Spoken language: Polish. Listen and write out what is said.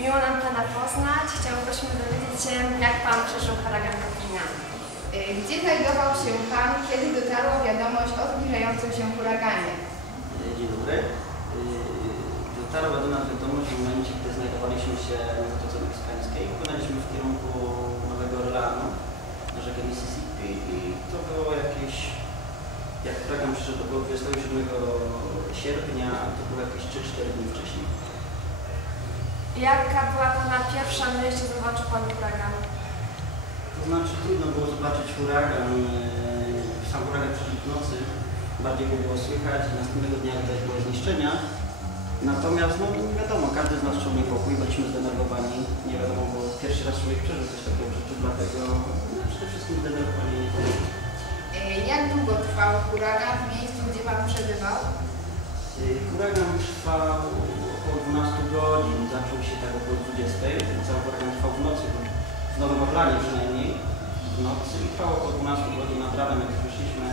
Miło nam Pana poznać. Chciałbyśmy dowiedzieć się, jak Pan przeżył huragan Katrina. Y, Gdzie znajdował się Pan, kiedy dotarła wiadomość o zbliżającym się huraganie? Dzień dobry. Yy, Dotarła do nas wiadomość w momencie, gdy znajdowaliśmy się na Zatoce Meksykańskiej. Płynęliśmy w kierunku Nowego Orleanu na rzekę Mississippi i to było jakieś, jak huragan przyszedł, to było 27 sierpnia, to było jakieś 3-4 dni wcześniej. Jaka była Pana pierwsza myśl, gdy zobaczył Pan huragan? To znaczy trudno było zobaczyć huragan, yy, sam huragan przyszedł w nocy, bardziej go było słychać, następnego dnia widać było zniszczenia. Natomiast no wiadomo, każdy z nas czuł niepokój, byliśmy zdenerwowani, nie wiadomo, bo pierwszy raz człowiek przeżył coś takiego w życiu, dlatego no, przede wszystkim zdenerwowani i niepokój. Y, Jak długo trwał huragan w miejscu, gdzie Pan przebywał? Yy, Huragan trwał Orlanie przynajmniej, w nocy i trwał około 12 godzin, nad ranem jak już wyszliśmy,